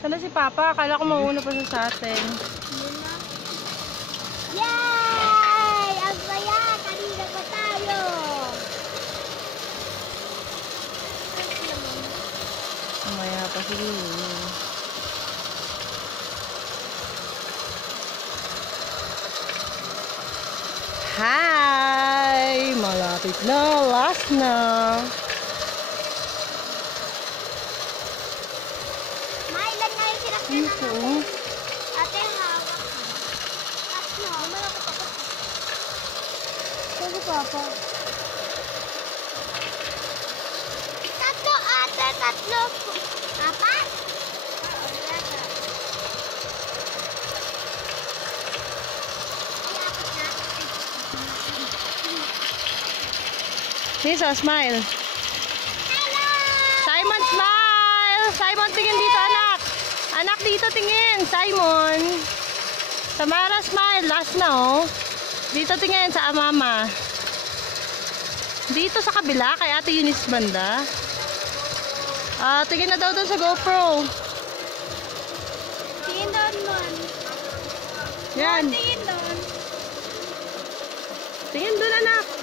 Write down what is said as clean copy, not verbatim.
Sana si Papa? Akala ko mauna pa siya sa atin. Yay! Ang saya! Kanina pa tayo! Mamaya pa siguro. Hi! Malapit na. Last na. Mailan nga yung sinakyan na Ito. natin. Ate, hawak. Tatlo. Malapit ako. Saan si Papa? Tatlo, ate. Tatlo. Apat? Nisa, smile. Hello! Simon, smile! Simon, tingin dito, anak. Anak, dito tingin. Simon. Samara, smile. Last na, oh. Dito tingin sa mama. Dito sa kabila, kay Ate Eunice banda. Tingin na daw doon sa GoPro. Tingin doon, Mon. Yan. Tingin doon. Tingin doon, anak.